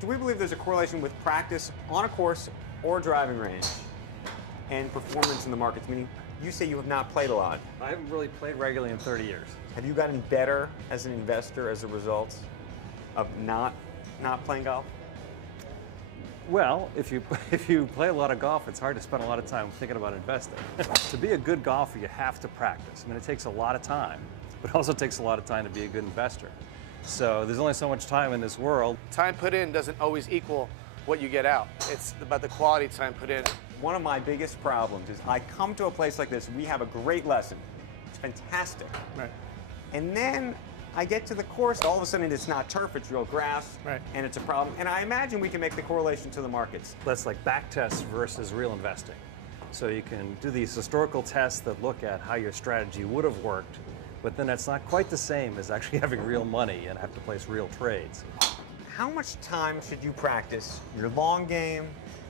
do we believe there's a correlation with practice on a course or driving range and performance in the markets? Meaning, you say you have not played a lot. I haven't really played regularly in 30 years. Have you gotten better as an investor as a result of not playing golf? Well, if you play a lot of golf, it's hard to spend a lot of time thinking about investing. To be a good golfer, you have to practice. I mean, it takes a lot of time, but it also takes a lot of time to be a good investor. So there's only so much time in this world. Time put in doesn't always equal what you get out. It's about the quality time put in. One of my biggest problems is I come to a place like this, we have a great lesson. It's fantastic. Right. And then I get to the course, all of a sudden it's not turf, it's real grass, right, and it's a problem. And I imagine we can make the correlation to the markets. That's like back tests versus real investing. So you can do these historical tests that look at how your strategy would have worked, but then that's not quite the same as actually having real money and have to place real trades. How much time should you practice your long game,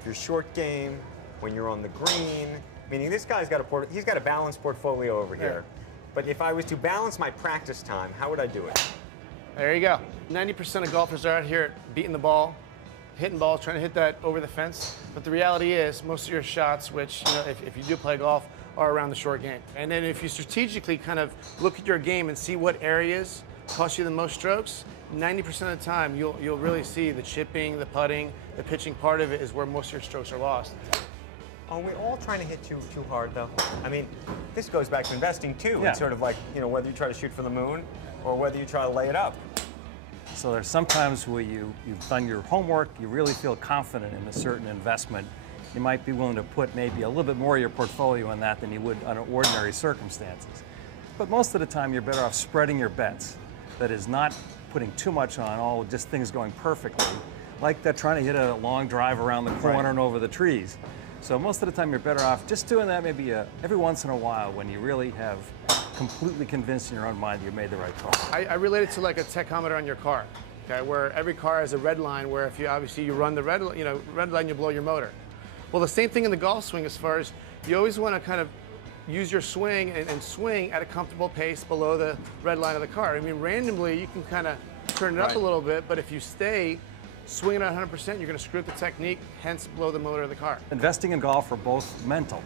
your short game, when you're on the green? Meaning this guy's got he's got a balanced portfolio over here. But if I was to balance my practice time, how would I do it? There you go. 90% of golfers are out here beating the ball, hitting balls, trying to hit that over the fence. But the reality is, most of your shots, which, you know, if you do play golf, are around the short game. And then if you strategically kind of look at your game and see what areas cost you the most strokes, 90% of the time you'll really see the chipping, the putting, the pitching part of it is where most of your strokes are lost. Are we all trying to hit too hard, though? I mean, this goes back to investing, too. Yeah. It's sort of like, you know, whether you try to shoot for the moon or whether you try to lay it up. So there's sometimes where you've done your homework, you really feel confident in a certain investment. You might be willing to put maybe a little bit more of your portfolio in that than you would under ordinary circumstances. But most of the time, you're better off spreading your bets. That is, not putting too much on, just things going perfectly, like that trying to hit a long drive around the corner and over the trees. So most of the time you're better off just doing that maybe every once in a while when you really have completely convinced in your own mind you made the right call. I relate it to like a tachometer on your car, okay, where every car has a red line where if you run the red line, you blow your motor. Well, the same thing in the golf swing, as far as you always want to kind of use your swing and swing at a comfortable pace below the red line of the car. I mean, randomly you can kind of turn it up a little bit, but if you stay swinging at 100%, you're going to screw up the technique, hence blow the motor of the car. Investing and golf are both mental.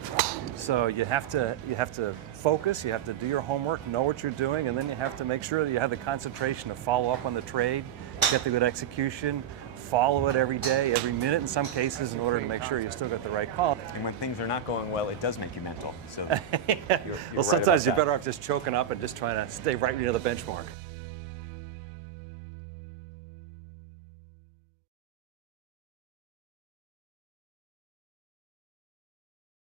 So you have to focus, you have to do your homework, know what you're doing, and then you have to make sure that you have the concentration to follow up on the trade, get the good execution, follow it every day, every minute in some cases, in order to make sure you still got the right call. And when things are not going well, it does make you mental. So Well, sometimes you're better off just choking up and just trying to stay right near the benchmark.